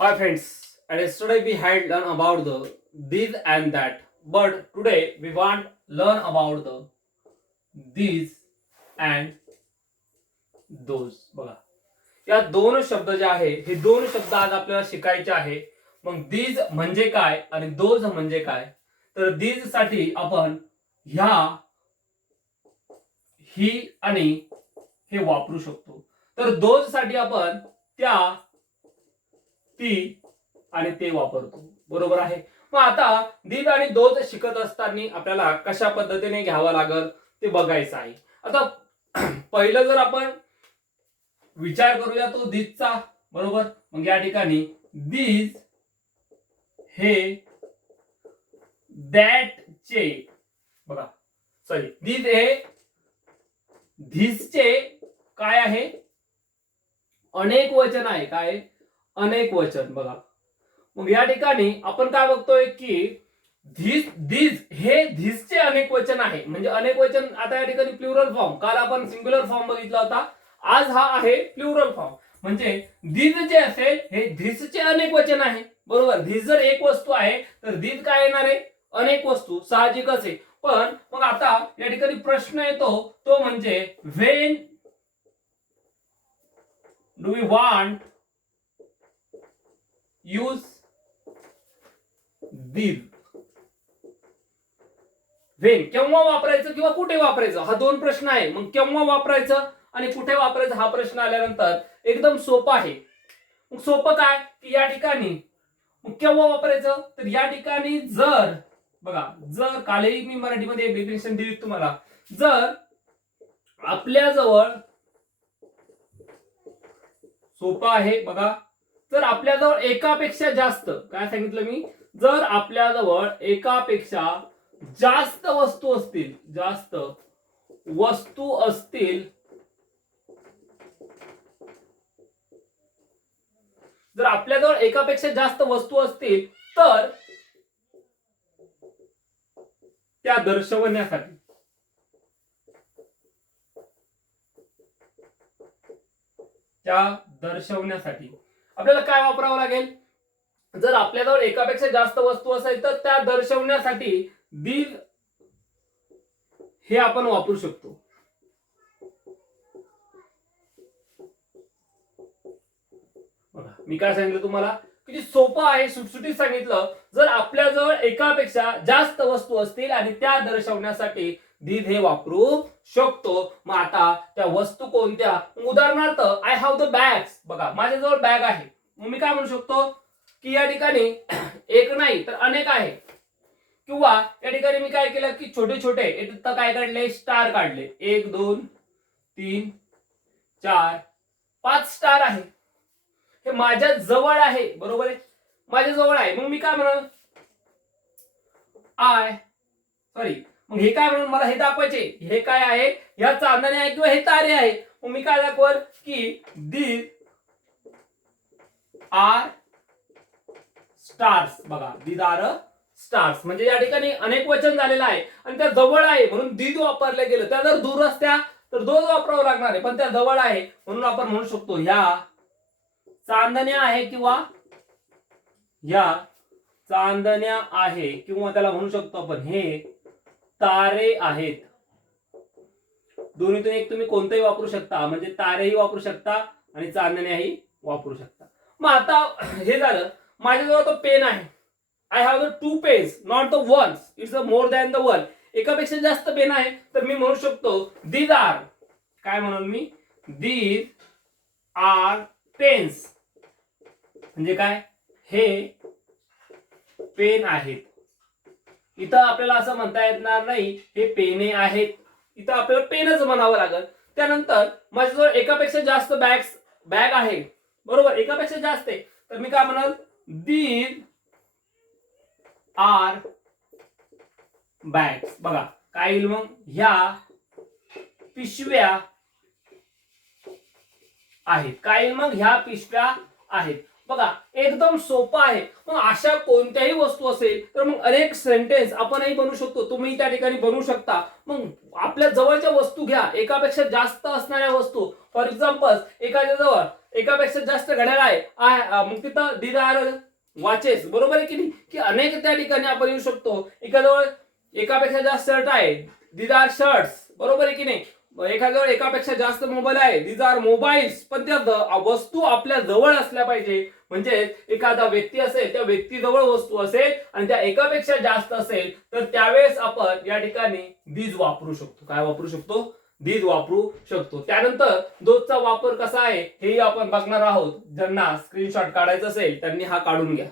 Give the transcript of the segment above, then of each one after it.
Hi friends, and yesterday we had learned about the this and that, but today we want learn about the these and those. बघा या दोन शब्द जे आहे हे दोन शब्द आज आपल्याला शिकायचे आहे मग दीज म्हणजे काय आणि दोज म्हणजे काय तर दीजसाठी आपण ह्या ही आणि हे वापरू शकतो तर दोजसाठी आपण त्या ती आणि ते वापरतो. बरोबर आहे? मग आता दीद आणि दोज शिकत असताना आपल्याला कशा पद्धतीने घ्यावं लागल ते बघायचं आहे. आता पहिलं जर आपण विचार करूया तो दीजचा बरोबर? मग या ठिकाणी दीज हे दॅट चे बघा. सॉरी दीज हे धीजचे काय आहे? अनेक वचन आहे. काय? अनेक वचन बघा. मग या ठिकाणी आपण काय बघतोय की धीस धीज हे धीसचे अनेक वचन आहे. म्हणजे अनेक वचन आता या ठिकाणी प्लुरल फॉर्म काल आपण सिंग्युलर फॉर्म बघितला होता. आज हा आहे प्लुरल फॉर्म म्हणजे धीज जे असेल हे धीसचे अनेक वचन आहे. बरोबर? धीज जर एक वस्तू आहे तर धीज काय येणार आहे? अनेक वस्तू साहजिकच आहे पण मग आता या ठिकाणी प्रश्न येतो तो म्हणजे when do we want use these when केव्हा वापरायचं किंवा कुठे वापरायचं? हा दोन प्रश्न आहे. मग केव्हा वापरायचं आणि कुठे वापरायचं हा प्रश्न आल्यानंतर एकदम सोपा आहे. मग सोपं काय? की या ठिकाणी मग केव्हा वापरायचं? तर या ठिकाणी जर बघा जर कालही मी मराठीमध्ये डेफिनेशन दिली तुम्हाला. जर आपल्याजवळ सोपं आहे बघा जर आपल्याजवळ एकापेक्षा जास्त काय सांगितलं मी? जर आपल्याजवळ एकापेक्षा जास्त वस्तू असतील जास्त वस्तू असतील जर आपल्याजवळ एकापेक्षा जास्त वस्तू असतील तर त्या दर्शवण्यासाठी. त्या दर्शवण्यासाठी. आपल्याला काय वापरावं लागेल? जर आपल्याजवळ एकापेक्षा जास्त वस्तू असेल तर त्या दर्शवण्यासाठी दीज हे आपण वापरू शकतो. बघा मी काय सांगितलं तुम्हाला? किती सोपं आहे सुटसुटीत सांगितलं. जर आपल्याजवळ एकापेक्षा जास्त वस्तू असतील आणि त्या दर्शवण्यासाठी दीद हे वापरू शकतो. मग आता त्या वस्तू कोणत्या? उदाहरणार्थ आय हॅव द बॅग बघा माझ्याजवळ बॅग आहे. मग मी काय म्हणू शकतो? की या ठिकाणी एक नाही तर अनेक आहे. किंवा या ठिकाणी मी काय केलं की छोटे छोटे काय काढले? स्टार काढले. एक दोन तीन चार पाच स्टार आहे. हे माझ्या जवळ आहे. बरोबर आहे? माझ्या जवळ आहे. मग मी काय म्हणाल? आय सॉरी मग हे काय म्हणून मला हे दाखवायचे? हे काय आहे? ह्या चांदणे आहे किंवा हे तारे आहे मग मी काय दाखवल? की दी आर स्टार्स बघा दीद आर स्टार्स म्हणजे या ठिकाणी अनेक वचन झालेलं आहे. आणि त्या जवळ आहे म्हणून दीद वापरलं गेलं. त्या जर दूर असत्या तर दोन वापरावं लागणार आहे. पण त्या जवळ आहे म्हणून आपण म्हणू शकतो ह्या चांदण्या आहे किंवा या चांदण्या आहे किंवा त्याला म्हणू शकतो आपण हे तारे आहेत. दोन्हीतून एक तुम्ही कोणतंही वापरू शकता म्हणजे तारेही वापरू शकता आणि चांदण्याही वापरू शकता. मग आता हे झालं माझ्याजवळ तो पेन आहे. I have the two pens not the one it's a more than the one एकापेक्षा जास्त पेन आहे तर मी म्हणू शकतो दीज आर काय म्हणून मी? These are pens. म्हणजे काय? हे पेन आहेत. इथं आपल्याला असं म्हणता येणार नाही हे पेने आहेत. इथं आपल्याला पेनच म्हणावं लागेल. त्यानंतर माझ्याजवळ एकापेक्षा जास्त बॅग्स बॅग आहे. बरोबर? एकापेक्षा जास्त आहे. तर मी काय म्हणाल? दीज आर बॅग्स बघा काय येईल मग? ह्या पिशव्या आहेत. काय येईल मग ह्या पिशव्या आहेत. बघा एकदम सोपं आहे. मग अशा कोणत्याही वस्तू असेल तर मग अनेक सेंटेन्स आपणही बनवू शकतो. तुम्ही त्या ठिकाणी बनवू शकता. मग आपल्या जवळच्या वस्तू घ्या. एकापेक्षा जास्त असणाऱ्या वस्तू. फॉर एक्झाम्पल एखाद्या जवळ एकापेक्षा जास्त घड्याळ आहे. मग तिथं दीड आर वाचेस बरोबर आहे की नाही? की अनेक त्या ठिकाणी आपण येऊ शकतो. एखाद्याजवळ एकापेक्षा जास्त शर्ट आहे दिदार शर्ट्स बरोबर आहे की नाही? एखाद्यावर एकापेक्षा जास्त मोबाईल आहे दीज आर मोबाईल्स पण त्या वस्तू आपल्या जवळ असल्या पाहिजे. म्हणजे एखादा व्यक्ती असेल त्या व्यक्तीजवळ वस्तू असेल आणि त्या एकापेक्षा जास्त असेल तर त्यावेळेस आपण या ठिकाणी दीज वापरू शकतो. काय वापरू शकतो? दीज वापरू शकतो. त्यानंतर दोजचा वापर कसा आहे हेही आपण बघणार आहोत. ज्यांना स्क्रीनशॉट काढायचा असेल त्यांनी हा काढून घ्या.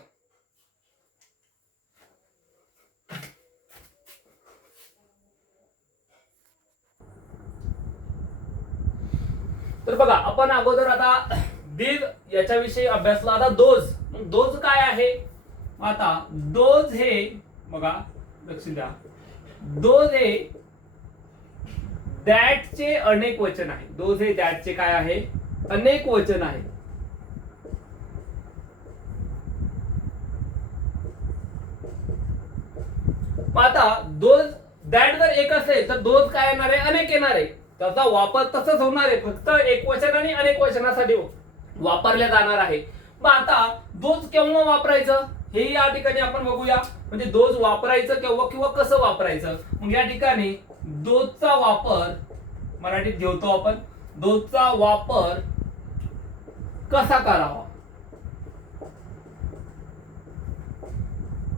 तर बघा आपण अगोदर आता दीड याच्याविषयी अभ्यासला. आता दोज. मग दोज काय आहे? आता दोज हे बघा लक्ष द्या. दोज हे दॅटचे अनेक वचन आहे. दोज हे दॅटचे काय आहे? अनेक वचन आहे. आता दोज दॅट जर एक असेल तर दोज काय येणार आहे? अनेक येणार आहे. त्याचा वापर तसंच होणार आहे. फक्त एक वचन आणि अनेक वचनासाठी वापरल्या जाणार आहे. मग आता दोज केव्हा वापरायचं? हे या ठिकाणी आपण बघूया. म्हणजे दोज वापरायचं केव्हा किंवा कसं वापरायचं? मग या ठिकाणी दोजचा वापर मराठीत घेतो आपण. दोजचा वापर कसा करावा?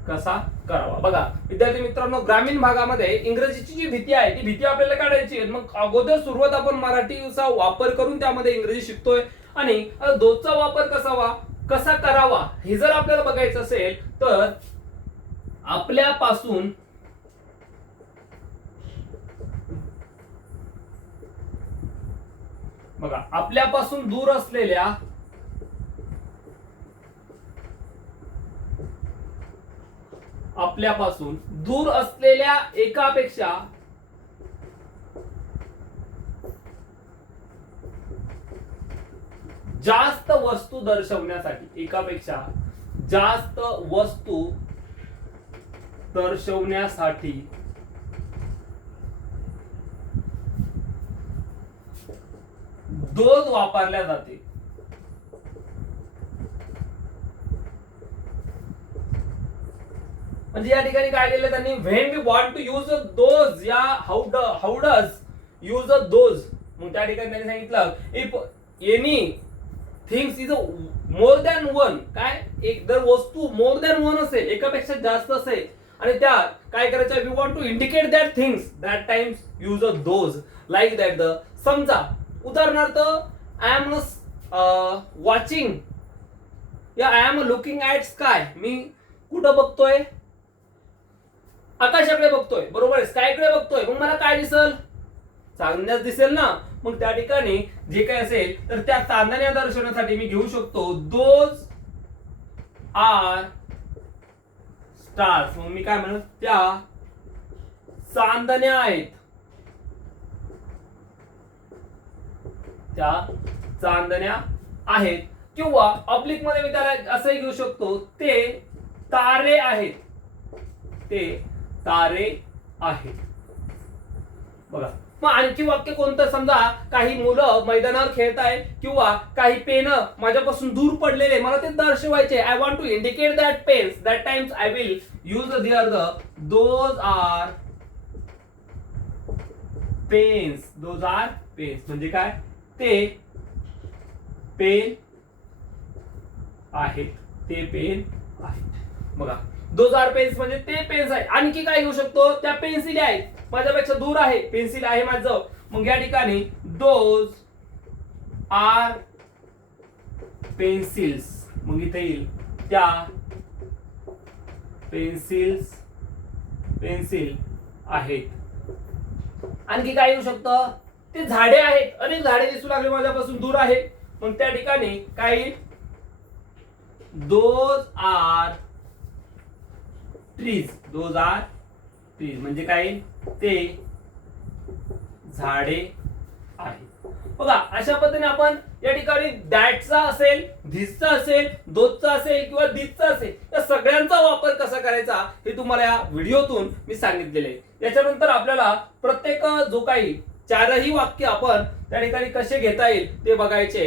कसा करावा बघा विद्यार्थी मित्रांनो ग्रामीण भागामध्ये इंग्रजीची जी भीती आहे ती भीती आपल्याला काढायची आहे. मग अगोदर सुरुवात आपण मराठीचा वापर करून त्यामध्ये इंग्रजी शिकतोय आणि दोचा वापर कसावा कसा करावा हे जर आपल्याला बघायचं असेल तर आपल्यापासून बघा आपल्यापासून दूर असलेल्या आपल्यापासून दूर असलेल्या एकापेक्षा जास्त वस्तू दर्शवण्यासाठी एकापेक्षा जास्त वस्तू दर्शवण्यासाठी दोन वापरल्या जाते. म्हणजे या ठिकाणी काय केलं त्यांनी? When we want to use a those या हाऊ ड how does use a those मग त्या ठिकाणी त्यांनी सांगितलं if any things is a more than one काय? एक जर वस्तू मोर दॅन वन असेल एकापेक्षा जास्त असेल आणि त्या काय करायचं we want to indicate that things that times use a those like that the समजा उदाहरणार्थ आय एम वॉचिंग या I am looking at sky मी कुठं बघतोय? आकाशाकडे बघतोय. बरोबर? आहे स्कायकडे बघतोय. मग मला काय दिसल? चांदण्याच दिसेल ना? मग त्या ठिकाणी जे काही असेल तर त्या चांदण्या दर्शनासाठी मी घेऊ शकतो दोज आर स्टार्स. मग मी काय म्हणत त्या चांदण्या आहेत. त्या चांदण्या आहेत. किंवा ऑब्लिकमध्ये मी त्याला असंही घेऊ शकतो ते तारे आहेत. ते तारे आहेत. बघा. मग आणखी वाक्य कोणतं? समजा काही मुलं मैदानावर खेळत आहे किंवा काही पेन माझ्यापासून दूर पडलेले मला ते दर्शवायचे. I want to indicate that pens that times I will use are the those are pens those are pens म्हणजे काय? ते पेन आहेत. ते पेन आहेत. बघा. दोजार पेन्स म्हणजे ते पेन्स आहे. आणखी काय घेऊ शकतो? त्या पेन्सिल आहेत. माझ्यापेक्षा दूर आहे. पेन्सिल आहे माझं. मग या ठिकाणी दोज आर पेन्सिल्स मग इथे येईल. त्या पेन्सिल्स पेन्सिल आहेत. आणखी काय येऊ शकतं? ते झाडे आहेत. अनेक झाडे दिसू लागले माझ्यापासून. दूर आहे. मग त्या ठिकाणी काय those are trees those are trees म्हणजे काय? ते झाडे आहे बघा अशा पद्धतीने आपण या ठिकाणी दॅटचा असेल धीसचा असेल दोजचा असेल किंवा धीसचा असेल या सगळ्यांचा वापर कसा करायचा हे तुम्हाला या व्हिडिओतून मी सांगितलेले आहे. याच्यानंतर आपल्याला प्रत्येक जो काही चारही वाक्य आपण त्या ठिकाणी कसे घेता येईल ते बघायचे.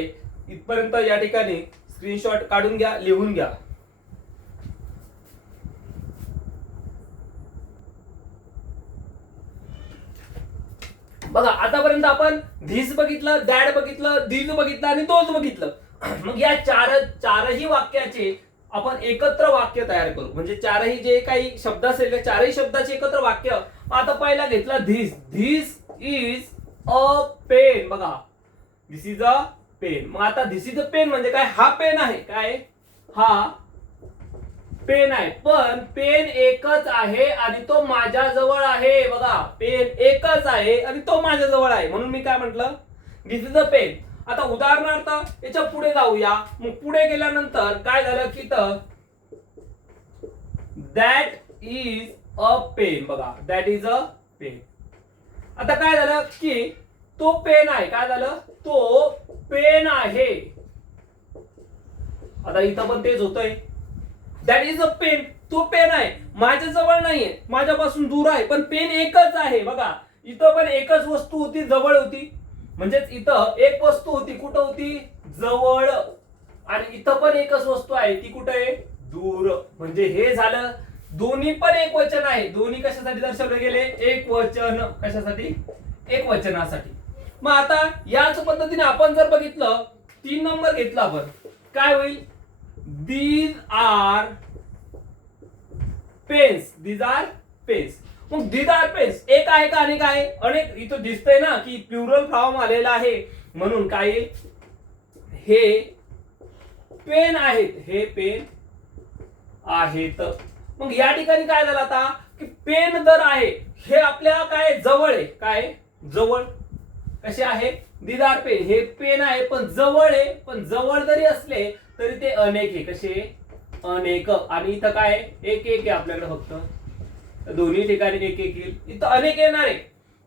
इथपर्यंत या ठिकाणी स्क्रीनशॉट काढून घ्या लिहून घ्या. बघा आतापर्यंत आपण धीस बघितलं दॅड बघितलं दीज बघितलं आणि तोच बघितलं. मग या चार चारही वाक्याचे आपण एकत्र वाक्य तयार करू. म्हणजे चारही जे काही शब्द असेल त्या चारही शब्दाचे एकत्र वाक्य. आता पहिला घेतला this this is a pen. बघा. दिस इज अ पेन मग आता दिस इज अ पेन म्हणजे काय? हा पेन आहे. काय? हा पेन आहे. पण पेन एकच आहे आणि तो माझ्या जवळ आहे. बघा पेन एकच आहे आणि तो माझ्या जवळ आहे. म्हणून मी काय म्हटलं? दिस इज अ पेन आता उदाहरणार्थ याच्यापुढे जाऊया. मग पुढे गेल्यानंतर काय झालं की तर दॅट इज अ पेन बघा दॅट इज अ पेन आता काय झालं की तो पेन आहे. काय झालं? तो पेन आहे. आता इथं पण तेच होतंय. दॅट इज अ पेन तो पेन आहे. माझ्या जवळ नाहीये. माझ्यापासून दूर आहे. पण पेन एकच आहे बघा. इथं पण एकच वस्तू होती जवळ होती. म्हणजेच इथं एक वस्तू होती. कुठं होती? जवळ. आणि इथं पण एकच वस्तू आहे. ती कुठं आहे? दूर. म्हणजे हे झालं दोन्ही पण एक वचन आहे. दोन्ही कशासाठी दर्शवले गेले? एक वचन. कशासाठी? एक वचनासाठी. मग आता याच पद्धतीने आपण जर बघितलं तीन नंबर घेतला आपण. काय होईल? These are pens these are pens मग दीज आर पेन्स एक आहे का अनेक आहे? अनेक. इथं दिसतंय ना की प्युरल फॉर्म आलेला आहे. म्हणून काय येईल? हे पेन आहेत. हे पेन आहेत. मग या ठिकाणी काय झालं आता? की पेन जर आहे हे आपल्या काय? जवळ आहे. काय? जवळ. कसे आहे? दिदार पेन. हे पेन आहे पण जवळ आहे पण जवळ जरी असले तरी ते अनेक आहे. कसे? अनेक. आणि इथं काय? आहे? एक एक आहे आपल्याकडे फक्त. दोन्ही ठिकाणी एक एक येईल. इथं अनेक येणार आहे.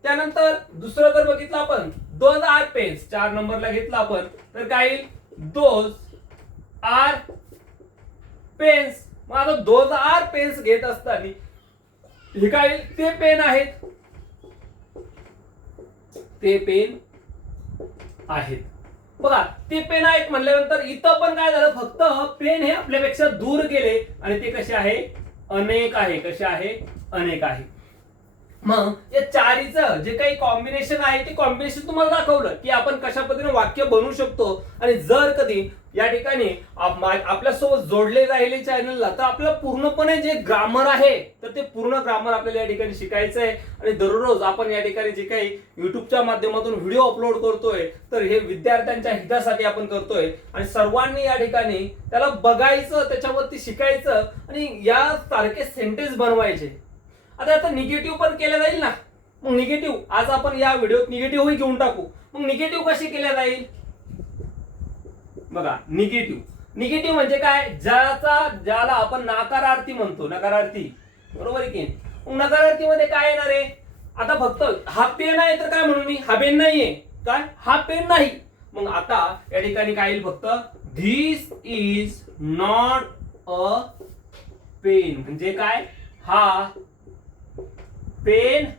त्यानंतर दुसरं जर बघितलं आपण दोज आर पेन्स. चार नंबरला घेतला आपण तर काय येईल? Those are pens. मग आता दोज आर पेन्स घेत असताना हे काय येईल? ते पेन आहेत. ते पेन आहेत. बघा ते पेन आहेत म्हणल्यानंतर इथं पण काय झालं फक्त पेन हे आपल्यापेक्षा दूर गेले. आणि ते कसे आहे? अनेक आहे. कसे आहे? अनेक आहे. मग? या चारीचं जे काही कॉम्बिनेशन आहे ते कॉम्बिनेशन तुम्हाला दाखवलं की आपण कशा पद्धतीने वाक्य बनवू शकतो. आणि जर कधी या ठिकाणी आपल्यासोबत जोडले राहिले चॅनलला तर आपलं पूर्णपणे जे ग्रामर आहे तर ते पूर्ण ग्रामर आपल्याला या ठिकाणी शिकायचं आहे. आणि दररोज आपण या ठिकाणी जे काही युट्यूबच्या माध्यमातून व्हिडिओ अपलोड करतोय तर हे विद्यार्थ्यांच्या हितासाठी आपण करतोय. आणि सर्वांनी या ठिकाणी त्याला बघायचं त्याच्यावरती शिकायचं आणि या सारखे सेंटेन्स बनवायचे. आता आता निगेटिव्ह पण केल्या जाईल ना. मग निगेटिव्ह आज आपण या व्हिडिओत निगेटिव्हही घेऊन टाकू. मग निगेटिव्ह कशी केल्या जाईल? बघा निगेटिव्ह निगेटिव्ह म्हणजे काय? ज्याचा ज्याला आपण नकारार्थी म्हणतो. नकारार्थी. बरोबर आहे की मग नकारार्थी मध्ये काय येणार आहे? आता फक्त हा पेन आहे तर काय म्हणून मी? हा पेन नाहीये. काय? हा पेन नाही. मग आता या ठिकाणी काय येईल फक्त? This is not a pen म्हणजे काय? हा पेन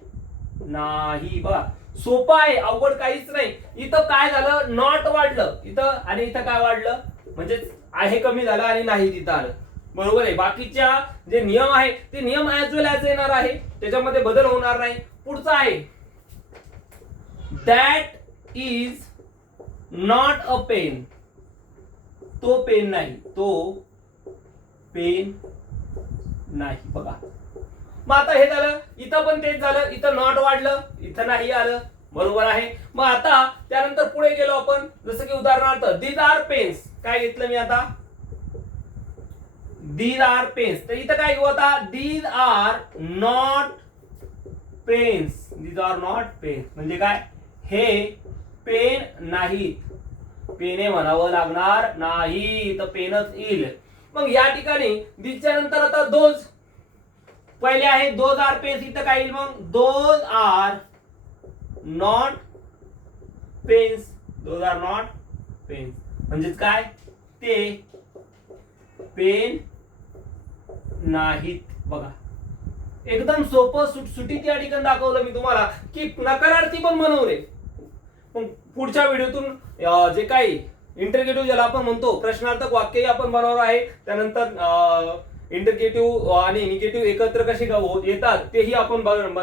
नाही बघा. सोपं आहे अवघड काहीच नाही. इथं काय झालं? नॉट वाढलं. इथं आणि इथं काय वाढलं? म्हणजे आहे कमी झालं आणि नाही तिथं आलं. बरोबर आहे. बाकीच्या जे नियम आहे ते नियम ऍज वेल ऍज येणार आहे. त्याच्यामध्ये बदल होणार नाही. पुढचा आहे. That is not a pen तो पेन नाही. तो पेन नाही. बघा. मग आता हे झालं इथं पण तेच झालं इथं नॉट वाढलं इथं नाही आलं. बरोबर आहे. मग आता त्यानंतर पुढे गेलो आपण. जसं की उदाहरणार्थ दीज आर पेन्स काय घेतलं मी आता? दीज आर पेन्स तर इथं काय घेऊ आता? These are not pens these are not pens म्हणजे काय? हे पेन नाहीत. पेने म्हणावं लागणार नाही. तर पेनच येईल. मग या ठिकाणी दीजच्या नंतर आता दोज पहिले आहे दोज आर पेन्स इथं काय येईल मग? Those are not pens. Those are not pens. म्हणजेच काय? ते पेन नाहीत. बघा. एकदम सोपं सुटसुटीत या ठिकाणी दाखवलं मी तुम्हाला. की नकारार्थी पण बनवले मग पुढच्या व्हिडिओतून जे काही इंटरगेटिव्ह ज्याला आपण म्हणतो प्रश्नार्थक वाक्यही आपण बनवणार आहे. त्यानंतर इंडिकेटिव्ह आणि निगेटिव्ह एकत्र कसे हो- येतात तेही आपण बन-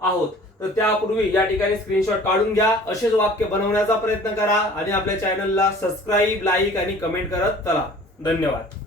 आहोत. तर त्यापूर्वी या ठिकाणी स्क्रीनशॉट काढून घ्या. असेच वाक्य बनवण्याचा प्रयत्न करा आणि आपल्या चॅनलला सबस्क्राईब लाईक आणि कमेंट करत चला. धन्यवाद.